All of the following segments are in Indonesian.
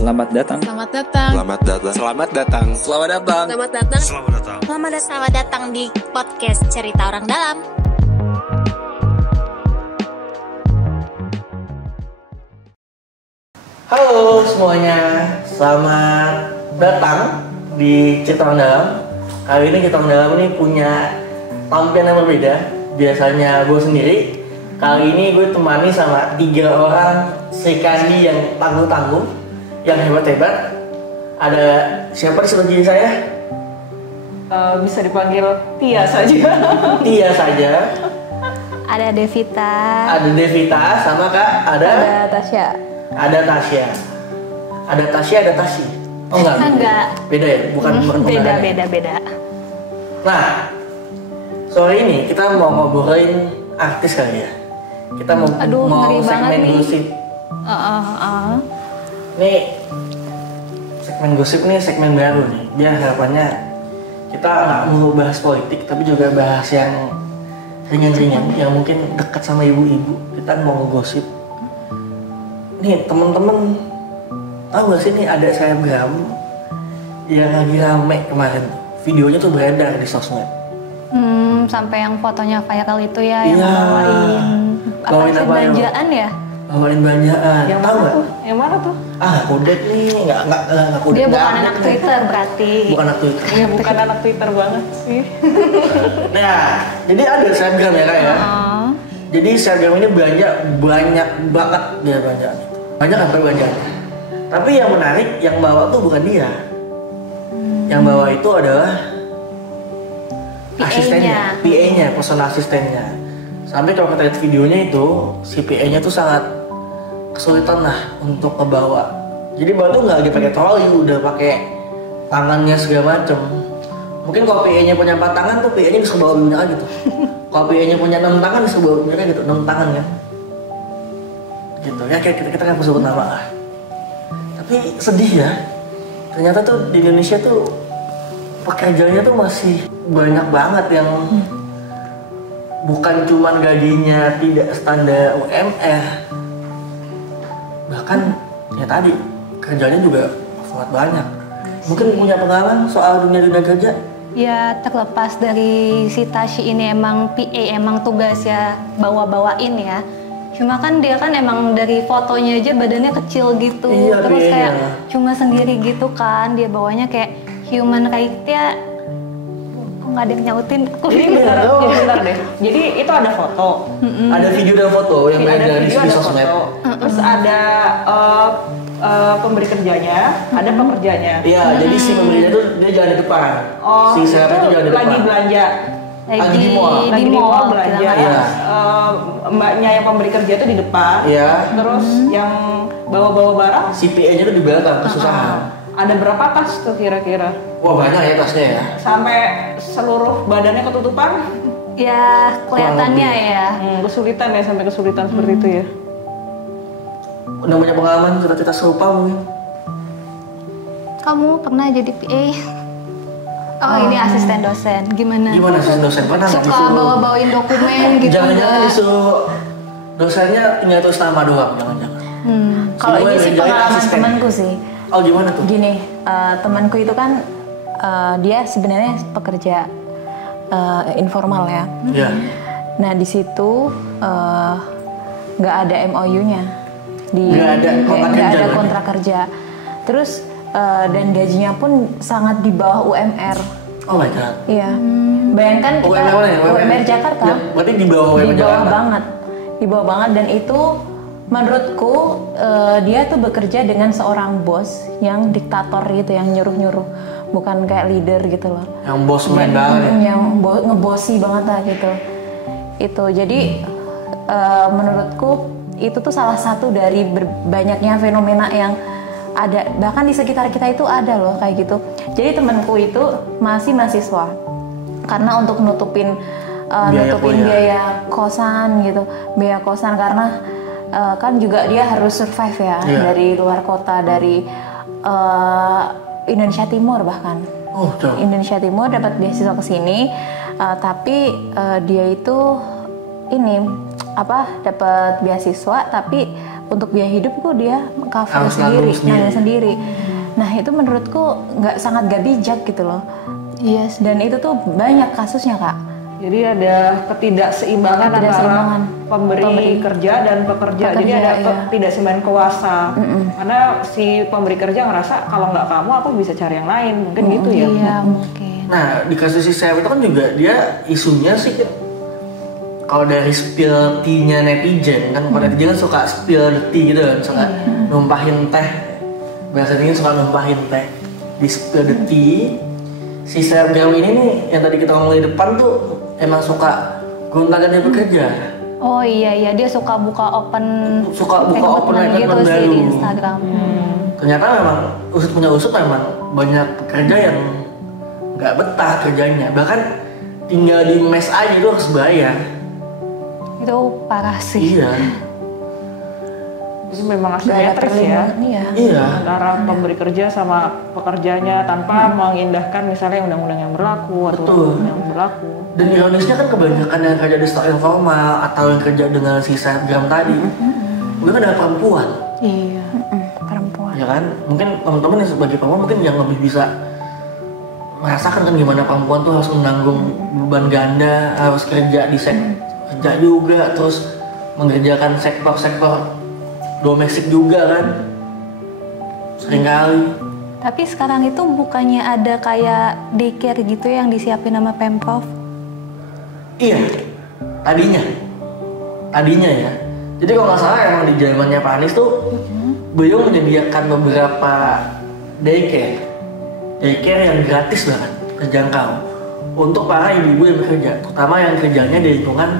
Selamat datang. Selamat datang. Selamat datang. Selamat datang. Selamat datang. Selamat datang. Selamat datang. Selamat datang di podcast Cerita Orang Dalam. Halo semuanya, selamat datang di Cerita Orang Dalam. Kali ini Cerita Orang Dalam ini punya tampilan yang berbeda. Biasanya gue sendiri. Kali ini gue temani sama 3 orang sekandi yang tangguh-tangguh, yang hebat-hebat. Ada siapa di sebelah kiri saya? Bisa dipanggil Tia saja. Tia saja. Ada Devita. Ada Devita sama Kak. Ada Tasya. Ada Tasya. Ada Tasya, ada Tasyi. Oh enggak. Beda ya? Bukan Beda. Nah, sore ini kita mau ngobrolin artis kali ya. Kita mau segmen gosip. Nih segmen gosip nih segmen baru nih. Biar harapannya kita nggak mau bahas politik, tapi juga bahas yang ringan-ringan, yang mungkin dekat sama ibu-ibu. Kita mau ngegosip. Nih temen-temen tahu gak sih nih ada selebgram yang lagi rame kemarin. Videonya tuh beredar di sosmed. Sampai yang fotonya viral itu ya, yang bawain apa belanjaan ya? Bawain belanjaan. Yang Tahu mana nggak? tuh? Yang mana tuh? Kudet nih, nggak kudet. Dia bukan anak Twitter berarti. Bukan anak Twitter. Ya bukan anak Twitter banget sih. Nah, jadi ada selebgram ya Kak ya. Jadi selebgram ini belanja banyak banget dia belanjaan itu. Banyak kan belanjaan. Tapi yang menarik, yang bawa tuh bukan dia. Yang bawa itu adalah asistennya, PA-nya, personal asistennya. Sampai kalau kita lihat videonya itu, si PA-nya tuh sangat kesulitan lah untuk ngebawa. Jadi bawa tuh nggak lagi pakai troli, udah pakai tangannya segala macem. Mungkin kalau PA-nya punya 4 tangan tuh PA-nya bisa bawa begini aja gitu. Kalau PA-nya punya 6 tangan bisa bawa begini aja gitu, 6 tangan kan. Gitu ya, kita kan sebut nama lah. Tapi sedih ya. Ternyata tuh di Indonesia tuh pekerjaannya tuh masih banyak banget yang bukan cuman gajinya tidak standar UMR, bahkan ya tadi kerjanya juga sangat banyak. Mungkin punya pengalaman soal dunia kerja? Ya terlepas dari si Tasyi ini emang PA, emang tugasnya bawa-bawain ya. Cuma kan dia kan emang dari fotonya aja badannya kecil gitu. Iya, terus iya. kayak cuma sendiri gitu kan. Dia bawanya kayak human right-nya. Kok nggak ada yang nyautin? Jadi bentar deh. Jadi itu ada foto. Ada video dan foto yang beredar di sosmed. Terus ada pemberi kerjanya, ada pekerjanya. Iya, jadi si pembelinya tuh dia jalan di depan. Si selebgram itu jalan di depan. Lagi belanja. Lagi di mall. Lagi di mall belanja. Iya. Mbaknya yang pemberi kerja itu di depan. Iya. Terus yang bawa-bawa barang, Si PA-nya tuh di belakang kesusahan. ada berapa tas tuh kira-kira? Wah banyak ya tasnya ya. Sampai seluruh badannya ketutupan? Ya kelihatannya ya. Kesulitan ya, sampai kesulitan seperti itu ya. Udah punya pengalaman cerita-cerita serupa mungkin? Kamu pernah jadi PA? Oh ini asisten dosen, gimana? Gimana sih dosen? Pernah nggak Suka disuruh? bawa-bawain dokumen gitu. Jangan-jangan nggak? disuruh dosennya tinggal tulis nama doang, jangan-jangan. Kalau Semua ini sih kerjain pengalaman asisten. temanku sih. Oh gimana tuh? Gini, temanku itu kan dia sebenarnya pekerja informal ya. Iya. Nah di situ nggak ada MOU-nya, Nggak ada kontrak nggak kerja ada berarti? kontrak kerja. Terus dan gajinya pun sangat di bawah UMR. Oh my god. Iya. Bayangkan kita UMR mana ya? UMR Jakarta. Ya, berarti di bawah UMR Di bawah Jakarta. banget. Di bawah banget, dan itu menurutku dia tuh bekerja dengan seorang bos yang diktator gitu, yang nyuruh-nyuruh, bukan kayak leader gitu loh. Yang bos main banget ya? Yang ngebosi banget lah gitu. Itu jadi menurutku itu tuh salah satu dari banyaknya fenomena yang ada, bahkan di sekitar kita itu ada loh kayak gitu. Jadi temanku itu masih mahasiswa, karena untuk nutupin biaya kosan gitu, biaya kosan karena kan juga dia harus survive ya. Dari luar kota, dari Indonesia Timur bahkan. Indonesia Timur dapat beasiswa ke sini, tapi dia itu ini dapat beasiswa, tapi untuk biaya hidup kok dia cover Harus sendiri, nanggung nanggung sendiri. Nah itu menurutku sangat gak bijak gitu loh. Yes. Dan itu tuh banyak kasusnya Kak. Jadi ada ketidakseimbangan antara pemberi kerja dan pekerja. Jadi ada ketidakseimbangan kuasa. Karena si pemberi kerja ngerasa kalau nggak kamu aku bisa cari yang lain. Mungkin gitu ya. Iya mungkin. Nah di kasus si Sep itu kan juga dia isunya sih kalau dari spill tea-nya netizen kan, kalau netizen kan suka spill the tea gitu kan, suka numpahin teh. Biasanya suka numpahin teh di spill the tea. Si selebgram ini nih yang tadi kita ngomongin di depan tuh emang suka gonta-ganti bekerja. Oh iya dia suka buka open account gitu sih baru di Instagram. Ternyata memang usut memang banyak pekerja yang nggak betah kerjanya, bahkan tinggal di mes aja itu harus bayar. Itu parah sih. Iya. Jadi memang asimetris ya. Iya. Antara pemberi kerja sama pekerjanya tanpa mengindahkan misalnya undang-undang yang berlaku atau undang yang berlaku. Dan ironisnya kan kebanyakan yang kerja di sektor informal atau yang kerja dengan si selebgram tadi, mungkin ada perempuan. Iya. Perempuan. Ya kan? Mungkin teman-teman yang sebagai perempuan mungkin yang lebih bisa merasakan kan gimana perempuan tuh harus menanggung beban ganda, harus kerja di kerja juga, terus mengerjakan sektor-sektor domestik juga kan, seringkali. Tapi sekarang itu bukannya ada kayak daycare gitu yang disiapin sama Pemprov? Iya, tadinya ya. Jadi kalau nggak salah emang di zamannya Pak Anies tuh beliau menyediakan beberapa daycare yang gratis banget, terjangkau untuk para ibu-ibu yang bekerja, terutama yang kerjanya di lingkungan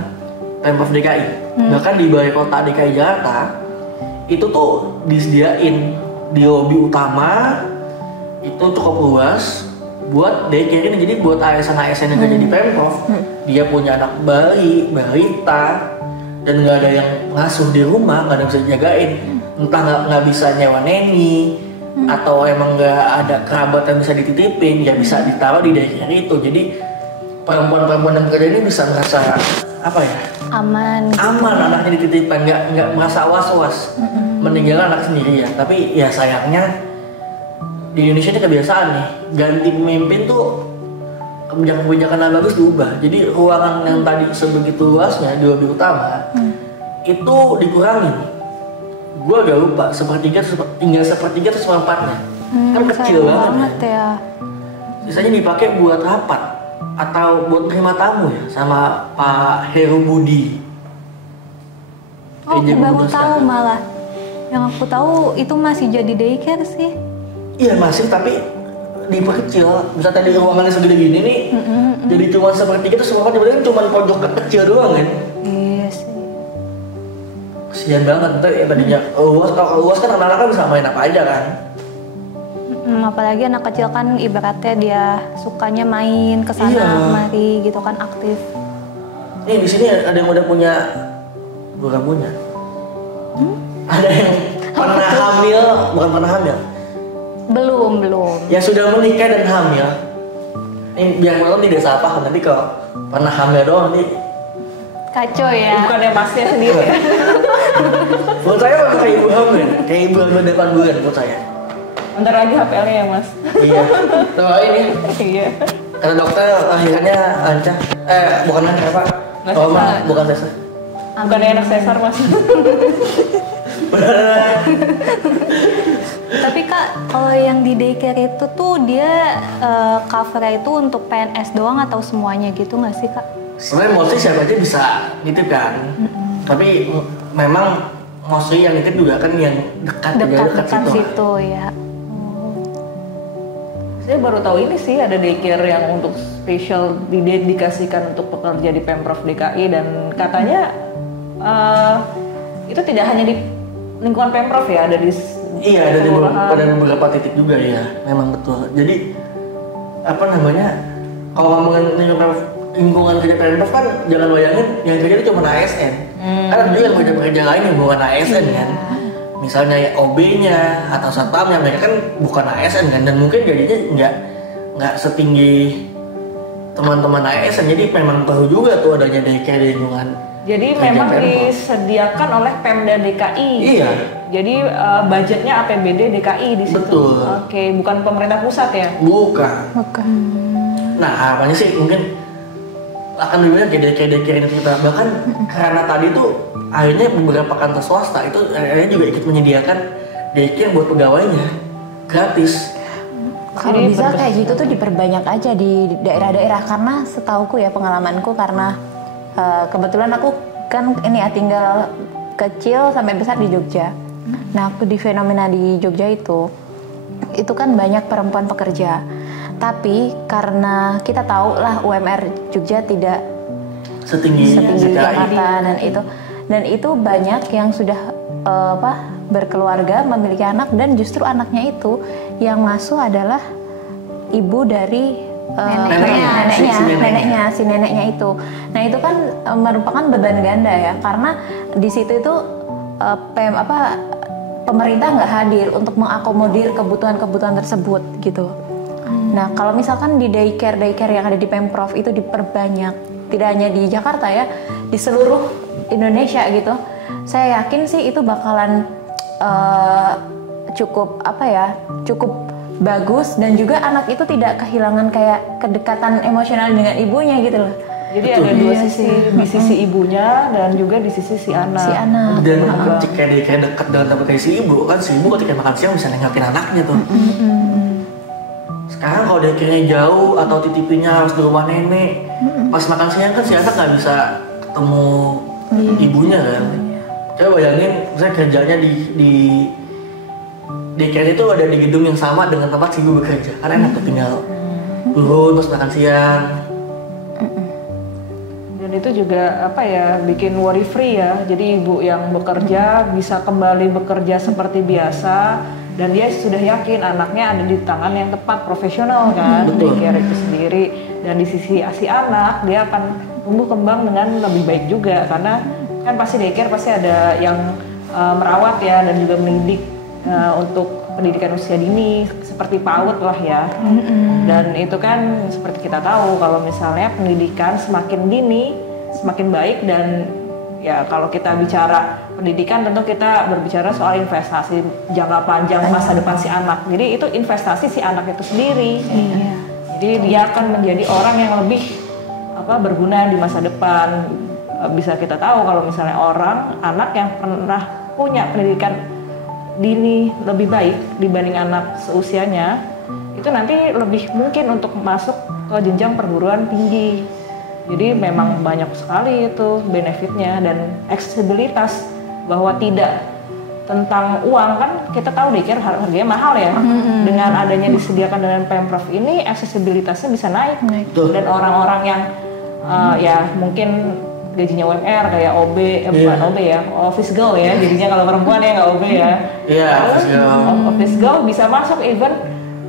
Pemprov DKI. Bahkan di balai kota DKI Jakarta itu tuh disediain di lobi utama itu cukup luas buat daycare ini. Jadi buat ASN yang kerja di Pemprov, dia punya anak bayi, balita, dan nggak ada yang ngasuh di rumah, nggak ada yang bisa jagain, entah nggak bisa nyewa neni atau emang nggak ada kerabat yang bisa dititipin, ya bisa ditaruh di daycare itu. Jadi perempuan-perempuan yang bekerja ini bisa merasa apa ya, aman anaknya dititipkan, nggak merasa was-was meninggalkan anak sendirian. Tapi ya sayangnya di Indonesia ini kebiasaan nih, ganti pemimpin tuh kebijakan-kebijakan yang bagus diubah. Jadi ruangan yang tadi sebegitu luasnya di lobi utama itu dikurangin. Gue agak lupa, tinggal sepertiga atau seperempatnya. Kan kecil banget ya. Sisanya dipakai buat rapat atau buat terima tamu ya sama Pak Heru Budi. Oh, aku baru tahu malah. Yang aku tahu itu masih jadi daycare sih. Iya masih, tapi diperkecil. Misal tadi ruangannya segede gini nih, jadi cuma sepertiga itu semua kan cuma pojok kecil doang kan. Iya sih. Kasian banget, ntar ya tadinya luas, kalau luas kan anak-anak kan bisa main apa aja kan. Apalagi anak kecil kan ibaratnya dia sukanya main kesana kemari gitu kan, aktif. Nih di sini ada yang udah punya, bukan punya. Ada yang pernah hamil, bukan pernah hamil. Belum. Yang sudah menikah dan hamil. Ini biar malam tidak salah, nanti kalau pernah hamil doang nanti kacau ya. Bukannya masnya sendiri. Menurut saya kayak ibu hamil, kayak ibu hamil 8 bulan menurut saya. Bentar lagi HPL-nya ya mas. Iya. Tuh ini. Iya. Kata dokter akhirnya lancar. Bukan lancar Pak. Bukan sesar. Bukannya anak sesar mas. Tapi Kak, kalau yang di daycare itu tuh dia cover-nya itu untuk PNS doang atau semuanya gitu nggak sih Kak? Sebenarnya mostly siapa aja bisa nitip kan. Tapi memang mostly yang nitip juga kan yang dekat situ ya. Saya baru tahu ini sih ada daycare yang untuk spesial didedikasikan untuk pekerja di Pemprov DKI, dan katanya itu tidak hanya di lingkungan Pemprov ya, ada di ada di beberapa titik juga ya, memang betul. Jadi apa namanya, kalau ngomongin lingkungan kerja Pemprov kan jangan bayangin yang kerja itu cuma ASN. Kan ada juga yang kerja lain yang bukan ASN kan. Misalnya OB-nya atau satpamnya, mereka kan bukan ASN kan, dan mungkin gajinya nggak setinggi teman-teman ASN. Jadi memang perlu juga tuh adanya daycare di lingkungan Jadi memang disediakan oleh Pemda DKI. Iya. Jadi budgetnya APBD DKI di situ. Betul. Oke, bukan pemerintah pusat ya? Bukan. Nah, harapannya sih mungkin akan lebih banyak kayak daycare ini kita. Bahkan karena tadi tuh akhirnya beberapa kantor swasta itu akhirnya juga ikut menyediakan daycare buat pegawainya gratis. Kalau bisa kayak gitu tuh diperbanyak aja di daerah-daerah, karena setauku ya, pengalamanku, karena kebetulan aku kan ini ya tinggal kecil sampai besar di Jogja. Nah, aku di fenomena di Jogja itu kan banyak perempuan pekerja. Tapi karena kita tahu lah UMR Jogja tidak setinggi Jakarta, dan itu banyak yang sudah berkeluarga, memiliki anak, dan justru anaknya itu yang masuk adalah ibu dari si neneknya itu. Nah, itu kan merupakan beban ganda ya, karena di situ itu pemerintah nggak hadir untuk mengakomodir kebutuhan tersebut gitu. Nah, kalau misalkan di daycare yang ada di Pemprov itu diperbanyak, tidak hanya di Jakarta ya, di seluruh Indonesia gitu, saya yakin sih itu bakalan cukup bagus, dan juga anak itu tidak kehilangan kayak kedekatan emosional dengan ibunya gitu loh. Jadi ada dua sisi, di sisi ibunya dan juga di sisi si anak. Dan ketika dia kayak dekat dengan si ibu, kan si ibu ketika makan siang bisa nengokin anaknya tuh. Sekarang kalau dia kayaknya jauh atau titipinya harus di rumah nenek, pas makan siang kan si anak nggak bisa ketemu ibunya kan. Coba bayangin, saya kerjanya di daycare itu ada di gedung yang sama dengan tempat si ibu bekerja. Karena enak tuh tinggal turun pas makan siang. Dan itu juga bikin worry free ya. Jadi ibu yang bekerja bisa kembali bekerja seperti biasa, dan dia sudah yakin anaknya ada di tangan yang tepat, profesional kan. Daycare itu sendiri, dan di sisi si anak dia akan tumbuh kembang dengan lebih baik juga, karena kan pasti daycare pasti ada yang merawat ya, dan juga mendidik untuk pendidikan usia dini seperti PAUD lah ya. Dan itu kan seperti kita tahu kalau misalnya pendidikan semakin dini semakin baik, dan ya kalau kita bicara pendidikan tentu kita berbicara soal investasi jangka panjang masa depan si anak. Jadi itu investasi si anak itu sendiri. Jadi dia akan menjadi orang yang lebih berguna di masa depan. Bisa kita tahu kalau misalnya anak yang pernah punya pendidikan dini lebih baik dibanding anak seusianya, itu nanti lebih mungkin untuk masuk ke jenjang perguruan tinggi. Jadi memang banyak sekali itu benefitnya, dan aksesibilitas, bahwa tidak tentang uang. Kan kita tahu daycare harganya mahal ya. Dengan adanya disediakan dengan Pemprov ini, aksesibilitasnya bisa naik. Dan orang-orang yang ya mungkin gajinya UMR kayak OB, bukan OB ya, office girl ya, jadinya kalau perempuan ya nggak OB ya. Office girl bisa masuk, even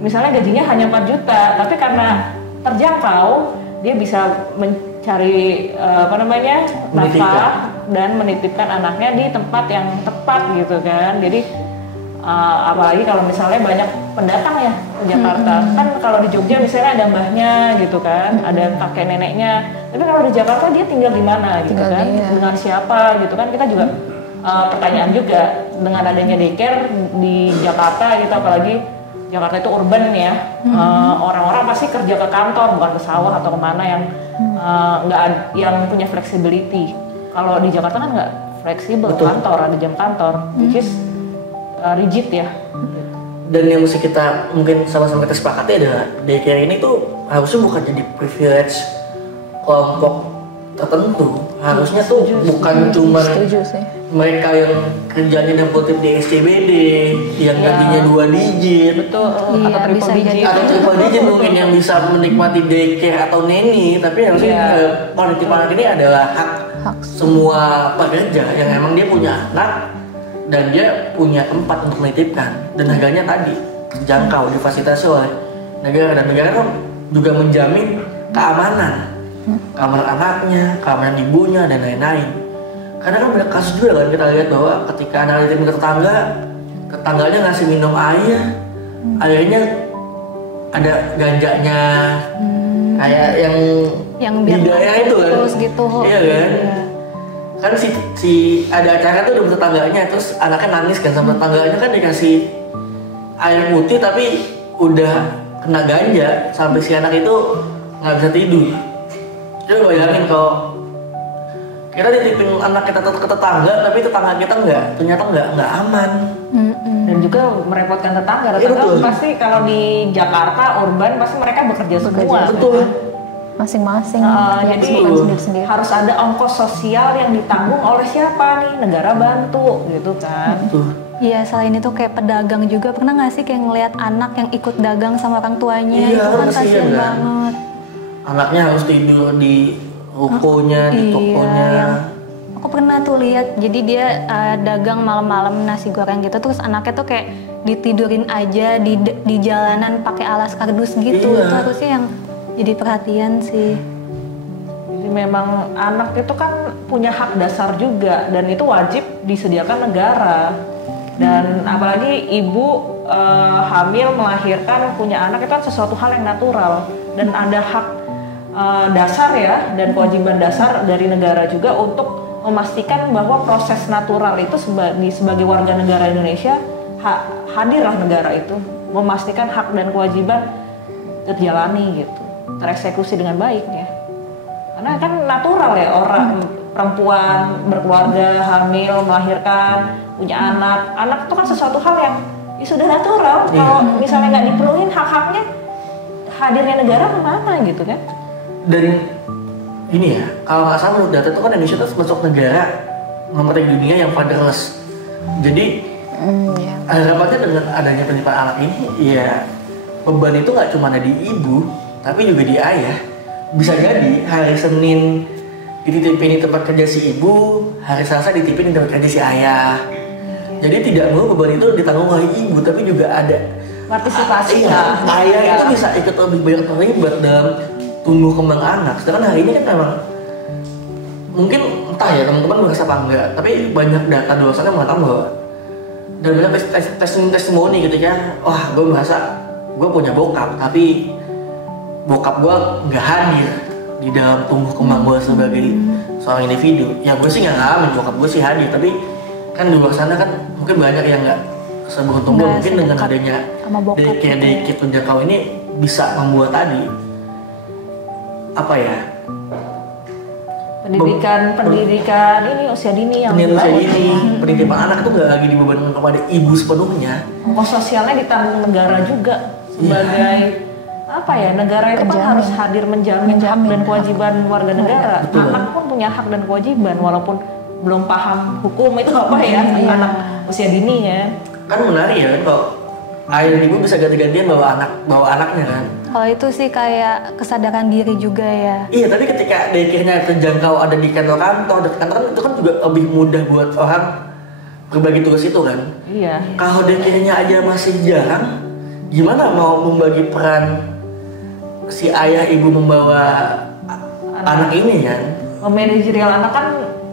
misalnya gajinya hanya 4 juta, tapi karena terjangkau, dia bisa mencari nafkah dan menitipkan anaknya di tempat yang tepat gitu kan. Jadi apalagi kalau misalnya banyak pendatang ya ke Jakarta, kan kalau di Jogja misalnya ada mbahnya gitu kan, ada kakek neneknya, tapi kalau di Jakarta dia tinggal di mana gitu kan, dengan siapa gitu kan. Kita juga pertanyaan juga dengan adanya daycare di Jakarta gitu, apalagi Jakarta itu urban ya, orang-orang pasti kerja ke kantor, bukan ke sawah atau kemana yang yang punya flexibility. Kalau di Jakarta kan nggak fleksibel, kantor ada jam kantor, which is rigid ya. Dan yang mesti kita mungkin sama-sama kita sepakati adalah daycare ini tuh harusnya bukan jadi privilege kelompok tertentu. Harusnya tuh bukan cuma mereka yang kerjanya dan positif di SCBD yang gajinya 2 digit, atau triple digit mungkin yang bisa menikmati daycare atau neni. Tapi harusnya penitip anak ini adalah hak semua pekerja yang emang dia punya anak dan dia punya tempat untuk menitipkan, dan harganya tadi terjangkau, difasilitasi oleh negara, dan negara kan juga menjamin keamanan anaknya, keamanan ibunya, dan lain-lain. Karena kan banyak kasus juga kan kita lihat bahwa ketika anak dititip ke tetangganya ngasih minum air, airnya ada ganjanya, kayak yang biar di daerah itu kan, gitu. iya kan. kan si ada acara tuh udah tetangganya, terus anaknya nangis kan sama tetangganya kan dikasih air putih tapi udah kena ganja sampai si anak itu nggak bisa tidur. Coba bayangin kalau kita dititipin anak kita ke tetangga tapi tetangga kita ternyata nggak aman. Dan juga merepotkan tetangga. Pasti kalau di Jakarta urban pasti mereka bekerja semua. Betul. Masing-masing. Jadi sendiri-sendiri. Harus ada ongkos sosial yang ditanggung oleh siapa nih? Negara bantu gitu kan. Iya, selain itu kayak pedagang juga, pernah nggak sih kayak ngelihat anak yang ikut dagang sama orang tuanya? Iya, itu kan kasihan banget. Anaknya harus tidur di rukonya, di tokonya. Aku pernah tuh lihat, jadi dia dagang malam-malam nasi goreng gitu, terus anaknya tuh kayak ditidurin aja di jalanan pakai alas kardus gitu. Iya. Itu harusnya yang jadi perhatian sih. Jadi memang anak itu kan punya hak dasar juga dan itu wajib disediakan negara. Dan apalagi ibu hamil melahirkan punya anak itu kan sesuatu hal yang natural dan ada hak dasar ya dan kewajiban dasar dari negara juga untuk memastikan bahwa proses natural itu sebagai warga negara Indonesia hadirlah negara itu memastikan hak dan kewajiban terjalani gitu, tereksekusi dengan baik ya. Karena kan natural ya orang perempuan berkeluarga, hamil, melahirkan, punya anak itu kan sesuatu hal yang sudah natural. Kalau misalnya nggak dipenuhin hak-haknya, hadirnya negara kemana gitu kan? Dan ini ya, kalau nggak salah menurut data itu kan Indonesia itu masuk negara nomor 3 dunia yang fatherless. Jadi harapannya dengan adanya penitipan anak ini, ya beban itu nggak cuma ada di ibu, tapi juga di ayah. Bisa jadi hari Senin dititipin di tempat kerja si ibu, hari Selasa dititipin di tempat kerja si ayah. Jadi tidak melulu beban itu ditanggung oleh ibu, tapi juga ada partisipasi. Ayah itu bisa ikut lebih banyak terlibat dalam tumbuh kembang anak. Sedangkan hari ini kan memang mungkin entah ya teman-teman merasa apa enggak, tapi banyak data di luar sana mengatakan bahwa dan banyak testimoni gitu ya, wah gue merasa gue punya bokap, tapi bokap gue nggak hadir di dalam tumbuh kembang gue sebagai seorang individu. Ya gue sih nggak ngalamin, bokap gue sih hadir, tapi kan di luar sana kan mungkin banyak yang nggak seberuntung gue. Mungkin dengan adanya daycare tunjangkau ini bisa membuat tadi apa ya, pendidikan ini usia dini yang pendidikan anak itu nggak lagi dibebankan kepada ibu sepenuhnya. Ongkos sosialnya ditanggung negara juga sebagai apa ya, negara itu kan harus hadir menjamin hak dan kewajiban warga negara. Anak pun punya hak dan kewajiban walaupun belum paham hukum itu apa ya, anak usia dini ya. Kan menarik ya kan kalau ayah dan ibu bisa ganti-gantian bawa anaknya kan. Kalau itu sih kayak kesadaran diri juga ya. Iya, tapi ketika daycare-nya terjangkau ada di kantor-kantor, dekat kantor kan itu kan juga lebih mudah buat orang berbagi tugas itu kan. Iya. Kalau daycare-nya aja masih jarang, gimana mau membagi peran si ayah ibu membawa anak ini kan? Memanajerial anak kan,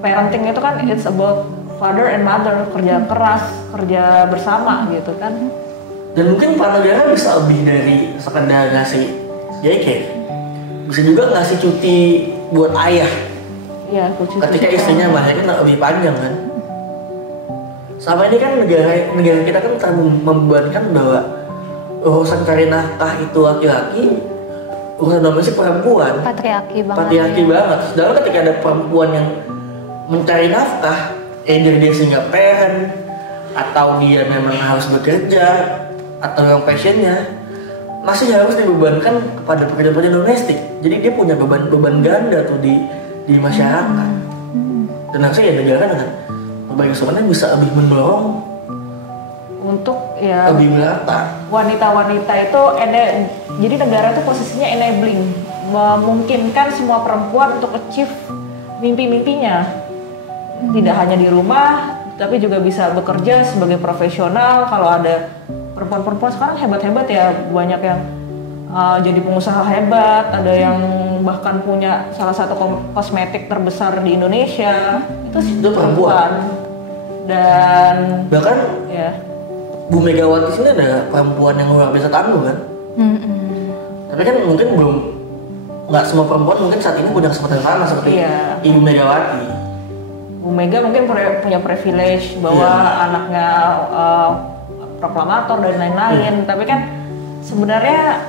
parenting itu kan it's about father and mother, kerja keras, kerja bersama gitu kan. Dan mungkin peran negara bisa lebih dari sekedar ngasih daycare, bisa juga ngasih cuti buat ayah. Iya, cuti. Ketika istrinya melahirkan lebih panjang kan. Sama ini kan negara kita kan terlalu membebankan bahwa urusan cari nafkah itu laki-laki, urusan domestik perempuan. Patriarki banget. Sedangkan ketika ada perempuan yang mencari nafkah, either dia single parent atau dia memang harus bekerja atau yang passionnya, masih harus dibebankan kepada pekerja-pekerja domestik. Jadi dia punya beban ganda tuh di masyarakat. Dan harusnya ya negara dengan berbagai kesempatan bisa lebih mendorong untuk ya lebih merata. Wanita-wanita itu jadi negara itu posisinya enabling, memungkinkan semua perempuan untuk achieve mimpi-mimpinya. Tidak hanya di rumah, tapi juga bisa bekerja sebagai profesional. Kalau ada perempuan-perempuan sekarang hebat-hebat ya, banyak yang jadi pengusaha hebat, ada yang bahkan punya salah satu kosmetik terbesar di Indonesia, itu perempuan. Dan bahkan ya Bu Megawati sini ada perempuan yang luar biasa tangguh kan. Tapi kan mungkin nggak semua perempuan mungkin saat ini punya kesempatan sama seperti Ibu Megawati. Bu Mega mungkin punya privilege bahwa anaknya proklamator dan lain-lain, tapi kan sebenarnya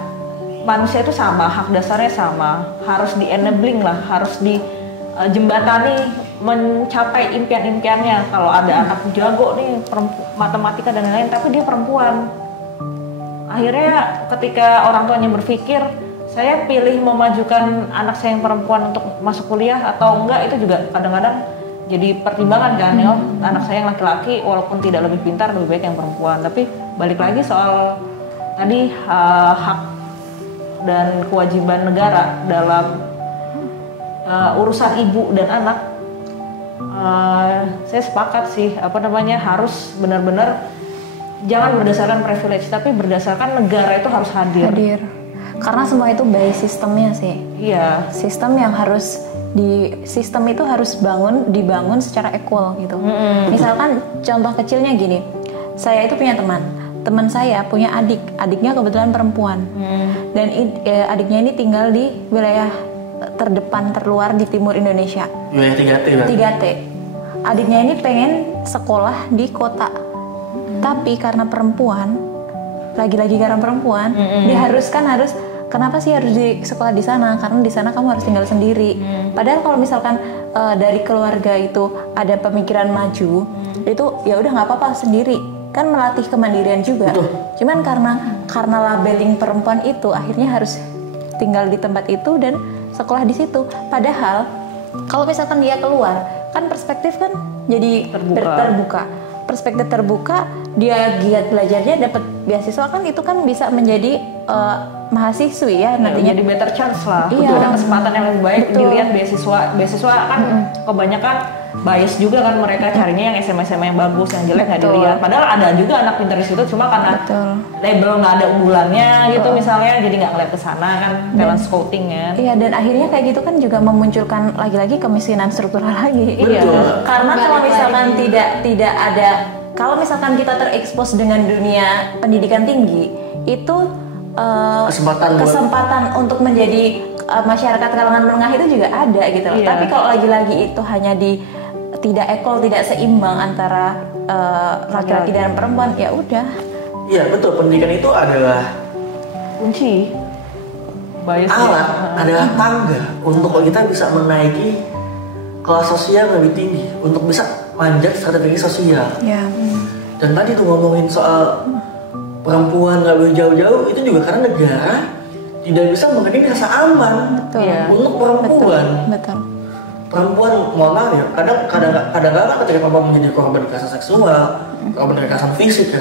manusia itu sama, hak dasarnya sama, harus di enabling lah, harus dijembatani mencapai impian-impiannya. Kalau ada anak jago nih matematika dan lain-lain, tapi dia perempuan, akhirnya ketika orang tuanya berpikir saya pilih memajukan anak saya yang perempuan untuk masuk kuliah atau enggak, itu juga kadang-kadang jadi pertimbangan kan, ya anak saya yang laki-laki walaupun tidak lebih pintar lebih baik yang perempuan. Tapi balik lagi soal tadi hak dan kewajiban negara dalam urusan ibu dan anak, saya sepakat sih harus benar-benar jangan berdasarkan privilege tapi berdasarkan negara itu harus hadir. Karena semua itu by sistemnya sih. Iya. Sistem yang harus sistem itu harus dibangun secara equal gitu. Misalkan contoh kecilnya gini, saya itu punya teman saya punya adiknya kebetulan perempuan, dan adiknya ini tinggal di wilayah terluar di timur Indonesia. Wilayah 3T kan? 3T. Adiknya ini pengen sekolah di kota, tapi karena perempuan, lagi-lagi karena perempuan, diharuskan kenapa sih harus di sekolah di sana? Karena di sana kamu harus tinggal sendiri. Padahal kalau misalkan dari keluarga itu ada pemikiran maju, itu ya udah nggak apa-apa sendiri, kan melatih kemandirian juga. Betul. Cuman karena labeling perempuan itu akhirnya harus tinggal di tempat itu dan sekolah di situ. Padahal kalau misalkan dia keluar, kan perspektif kan jadi terbuka. Perspektif terbuka, dia giat belajarnya, dapat beasiswa, kan itu kan bisa menjadi mahasiswi ya nantinya. Jadi better chance lah, Iya. ada kesempatan yang lebih baik. Betul. Dilihat beasiswa kan kebanyakan bias juga kan, mereka carinya yang SMA yang bagus, yang jelek nggak dilihat. Padahal ada juga anak pintar di situ, cuma karena label nggak ada unggulannya gitu misalnya, jadi nggak ngeliat ke sana kan, talent scouting ya. Iya, dan akhirnya kayak gitu kan juga memunculkan lagi-lagi kemiskinan struktural lagi. Betul. Karena kalau misalkan tidak ada, kalau misalkan kita terekspos dengan dunia pendidikan tinggi, itu kesempatan untuk menjadi masyarakat kalangan menengah itu juga ada gitu loh. Iya. Tapi kalau lagi-lagi itu hanya tidak equal, tidak seimbang antara laki-laki dan perempuan, ya udah. Iya betul, pendidikan itu adalah Kunci biasnya. alat, adalah tangga untuk kita bisa menaiki kelas sosial yang lebih tinggi, untuk bisa manjat strategi sosial. Ya. Dan tadi tuh ngomongin soal perempuan nggak boleh jauh-jauh, itu juga karena negara tidak bisa memberikan rasa aman untuk perempuan. Betul. Perempuan, mohon maaf ya, kadang-kadang ketika perempuan menjadi korban kekerasan seksual, korban kekerasan fisik,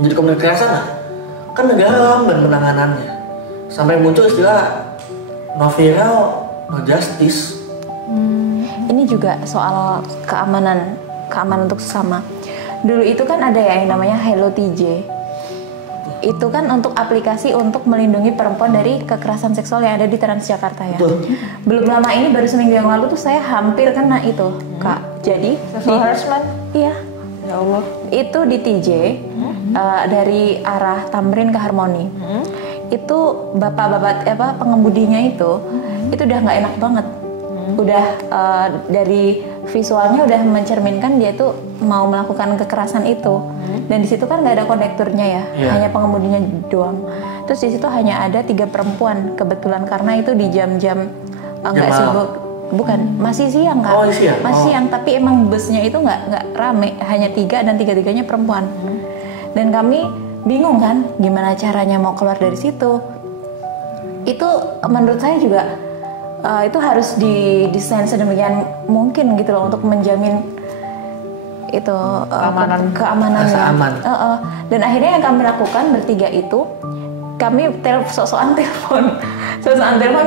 menjadi korban kekerasan, kan negara lamban penanganannya, sampai muncul istilah no viral, no justice. Ini juga soal keamanan untuk sesama. Dulu itu kan ada ya yang namanya Hello TJ. Itu kan untuk aplikasi untuk melindungi perempuan dari kekerasan seksual yang ada di Transjakarta ya. Betul. Belum lama ini, baru seminggu yang lalu tuh saya hampir kena itu, Kak. Jadi Sexual harassment? Iya. Ya Allah. Itu di TJ dari arah Tamrin ke Harmoni. Itu bapak-bapak pengemudinya itu udah nggak enak banget. Udah dari visualnya udah mencerminkan dia tuh mau melakukan kekerasan itu. Dan di situ kan nggak ada kondekturnya ya, hanya pengemudinya doang. Terus di situ hanya ada 3 perempuan kebetulan, karena itu di jam-jam nggak sibuk, bukan, masih siang kan? Masih siang, tapi emang busnya itu nggak rame, hanya 3 dan 3-3-nya perempuan. Dan kami bingung kan, gimana caranya mau keluar dari situ. Itu menurut saya juga itu harus didesain sedemikian mungkin gitu loh, untuk menjamin itu keamanannya. Aman. Dan akhirnya yang kami lakukan bertiga itu, kami sok-sokan telepon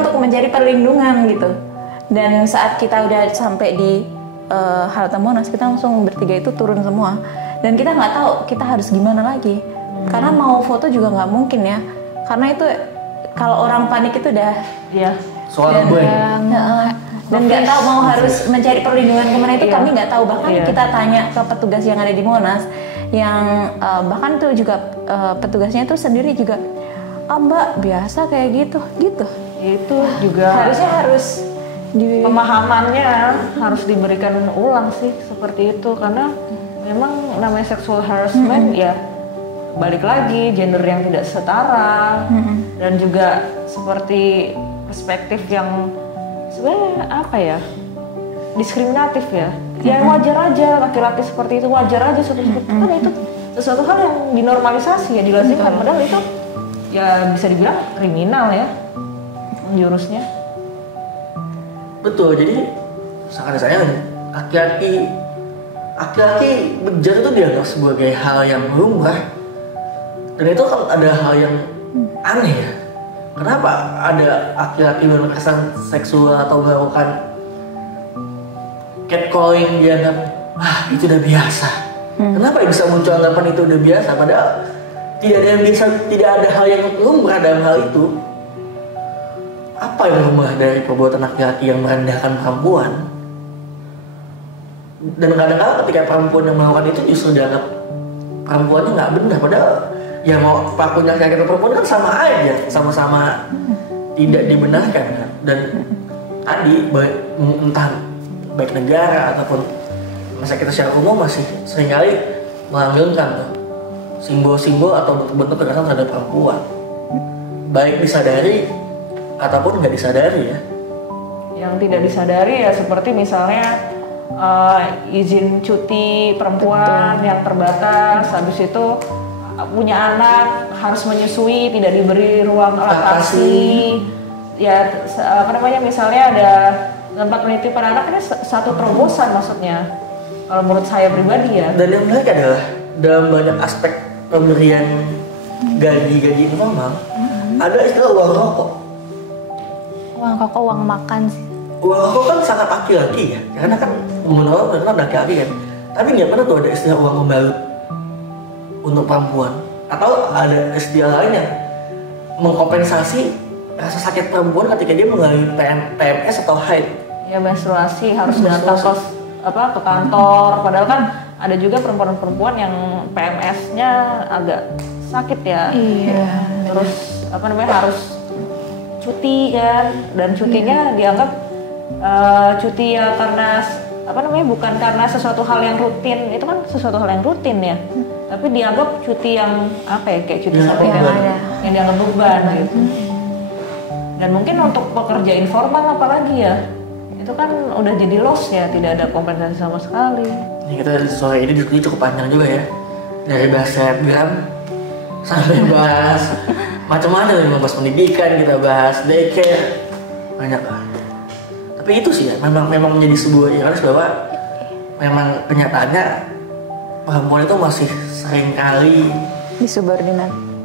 untuk mencari perlindungan gitu. Dan saat kita udah sampai di halte Monas, kita langsung bertiga itu turun semua. Dan kita nggak tahu kita harus gimana lagi, karena mau foto juga nggak mungkin ya, karena itu kalau orang panik itu udah soal gue. Dan nggak tahu mau harus mencari perlindungan kemana itu, kami nggak tahu. Bahkan kita tanya ke petugas yang ada di Monas, yang bahkan tuh juga petugasnya tuh sendiri juga, Mbak biasa kayak gitu. Itu juga Harusnya harus pemahamannya harus diberikan ulang sih seperti itu, karena memang namanya sexual harassment ya balik lagi gender yang tidak setara dan juga seperti perspektif yang sebenarnya apa ya, diskriminatif ya. Ya wajar aja laki-laki seperti itu, wajar aja seperti itu, kan itu sesuatu hal yang dinormalisasi ya, dilazimkan, padahal itu ya bisa dibilang kriminal ya jurusnya. Betul, jadi sangat disayangkan laki-laki bejat itu dianggap sebagai hal yang lumrah, dan itu kan ada hal yang aneh ya. Kenapa ada laki-laki berkekerasan seksual atau melakukan catcalling dianggap itu udah biasa? Kenapa bisa muncul anggapan itu udah biasa? Padahal tidak ada hal yang lumrah dalam hal itu. Apa yang lumrah dari perbuatan laki-laki yang merendahkan perempuan? Dan kadang-kadang ketika perempuan yang melakukan itu justru dianggap perempuannya nggak benar, padahal ya mau pelakunya laki-laki atau perempuan kan sama aja, sama-sama tidak dibenarkan kan? Dan tadi entah baik negara ataupun masa kita secara umum masih seringkali melanggengkan simbol-simbol atau bentuk-bentuk kekerasan terhadap perempuan, baik disadari ataupun nggak disadari ya. Yang tidak disadari ya seperti misalnya izin cuti perempuan yang terbatas, habis itu punya anak harus menyusui, tidak diberi ruang laktasi. Ya apa namanya, misalnya ada tempat penitipan anak, ini satu terobosan maksudnya kalau menurut saya pribadi ya. Dan yang menarik adalah dalam banyak aspek pemberian gaji informal ada istilah uang rokok. Uang rokok, uang makan sih. Uang rokok kan sangat laki-laki ya, karena kan menurut terkenal laki-laki kan. Tapi nggak pernah tuh ada istilah uang pembalut untuk perempuan, atau ada istilah lainnya mengkompensasi rasa sakit perempuan ketika dia mengalami PMS atau haid. Ya menstruasi harus datang ke kantor, padahal kan ada juga perempuan-perempuan yang PMS-nya agak sakit ya. Iya. Terus harus cuti kan, dan cutinya dianggap cuti ya karena bukan karena sesuatu hal yang rutin, itu kan sesuatu hal yang rutin ya. Tapi dianggap cuti yang kayak cuti yang dianggap beban gitu. Dan mungkin untuk pekerja informal apalagi ya, itu kan udah jadi loss ya, tidak ada kompensasi sama sekali. Ini kita sore ini cukup panjang juga ya, dari bahas selebgram sampai bahas macam-macam, bahas pendidikan, kita bahas daycare, banyak lah. Tapi itu sih ya, memang menjadi sebuah ironis bahwa memang kenyataannya perempuan itu masih seringkali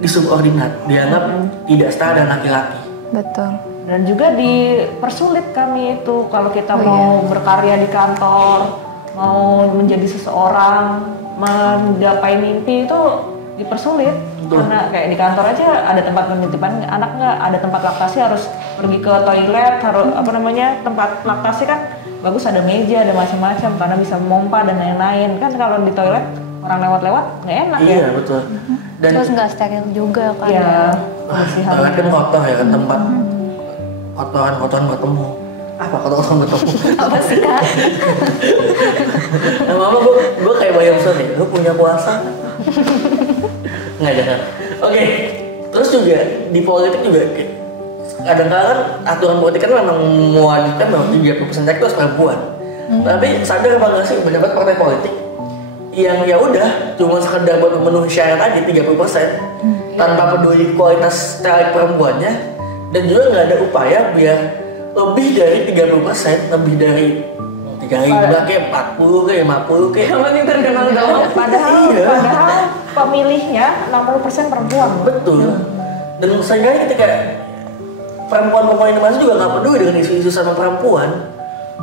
disubordinat, dianggap tidak setara dengan laki-laki. Betul. Dan juga dipersulit kami itu kalau kita mau berkarya di kantor, mau menjadi seseorang, menggapai mimpi itu dipersulit. Karena kayak di kantor aja ada tempat penitipan anak nggak, ada tempat laktasi, harus pergi ke toilet, harus tempat laktasi kan bagus, ada meja, ada macam-macam karena bisa memompa dan lain-lain. Kan kalau di toilet orang lewat-lewat nggak enak ya. Iya betul. Dan terus nggak steril juga kan. Iya. Toilet kan kotor ya kan, tempat kotoran bertemu. Apa kotoran bertemu? Apa sih Kak? Nah, mama gue kayak bayang sorry, gue punya kuasa. Nggak jangan. Oke. Terus juga di politik juga kadang-kadang aturan politik kan memang mewajibkan bahwa 30% itu harus perempuan. Tapi sadar apa nggak sih banyak banget partai politik yang ya udah cuma sekedar buat memenuhi syarat aja 30% tanpa peduli kualitas caleg perempuannya, dan juga nggak ada upaya biar lebih dari 30%, lebih dari 35 kayak 40 kayak 50 kayak. Yang penting terkenal doang. Padahal pemilihnya 60% perempuan. Betul. Dan sehingga ketika perempuan-perempuan Indonesia juga nggak peduli dengan isu-isu sama perempuan,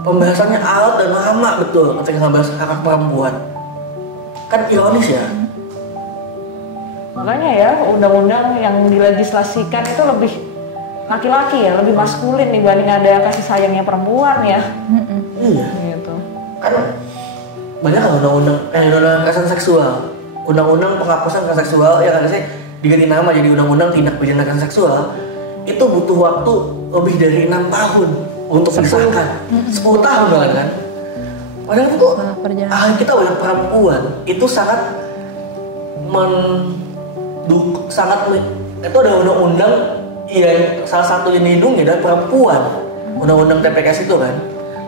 pembahasannya alot dan lama betul ketika ngebahas hak perempuan. Kan ironis ya. Makanya ya undang-undang yang dilegislasikan itu lebih laki-laki ya, lebih maskulin dibanding ada kasih sayangnya perempuan ya. Iya. Gitu. Kan banyak kan undang-undang kekerasan seksual, undang-undang penghapusan kekerasan seksual yang harusnya diganti nama jadi undang-undang tindak pidana kekerasan seksual, itu butuh waktu lebih dari 6 tahun untuk disahkan 10 tahun banget kan. Padahal itu kita oleh perempuan itu sangat itu ada undang-undang yang salah satu yang dilindungi adalah perempuan, undang-undang TPKS itu kan.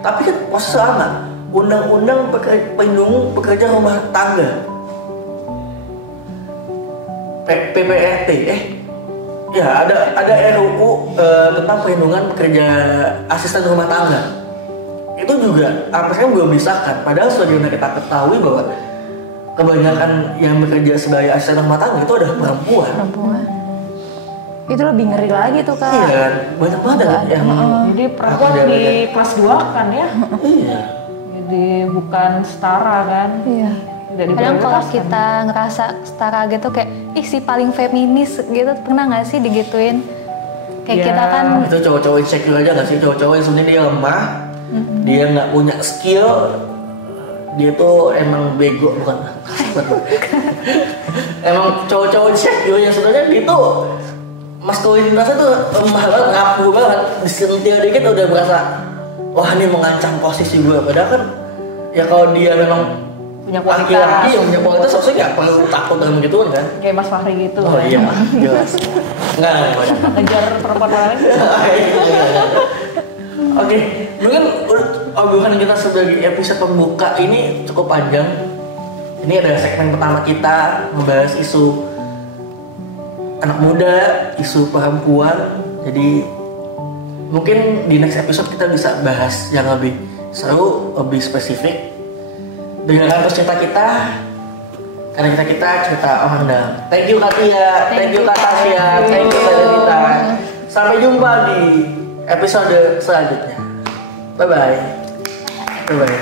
Tapi kan masih sama undang-undang pelindung pekerja rumah tangga PPRT ya ada RUU tentang perlindungan pekerja asisten rumah tangga. Itu juga apa sih belum disahkan, padahal sebagaimana kita ketahui bahwa kebanyakan yang bekerja sebagai asisten rumah tangga itu adalah perempuan. Itu lebih ngeri lagi tuh Kak. Iya, banyak banget yang jadi perempuan di kelas 2 kan ya. Iya. Jadi bukan setara kan. Iya. Kadang kalau kita ngerasa setara gitu kayak ih si paling feminis gitu, pernah nggak sih digituin? Kayak kita kan itu cowok-cowok insecure aja nggak sih, cowok-cowok yang sebenarnya dia lemah, dia nggak punya skill, dia tuh emang bego bukan? Emang cowok-cowok insecure yang sebenarnya dia tuh maskulinitasnya tuh lemah banget, ngaku banget, disentil dikit udah berasa wah ini mengancam posisi gue. Padahal kan ya kalau dia memang punya kualitas, laki-laki yang punya kualitas harusnya nggak perlu takut dengan begituan kan? Kayak Mas Fahri gitu. Oh kan? iya, jelas. Nggak. Ngejar perempuan lain. Oke, mungkin obrolan kita sebagai episode pembuka ini cukup panjang. Ini adalah segmen pertama kita membahas isu anak muda, isu perempuan. Jadi mungkin di next episode kita bisa bahas yang lebih seru, lebih spesifik. Dengarkan terus cerita kita, karena kita cerita orang dalam. Thank you Katia, thank you Kak Tasya, thank you Kak Denita. Sampai jumpa di episode selanjutnya. Bye bye. Bye bye.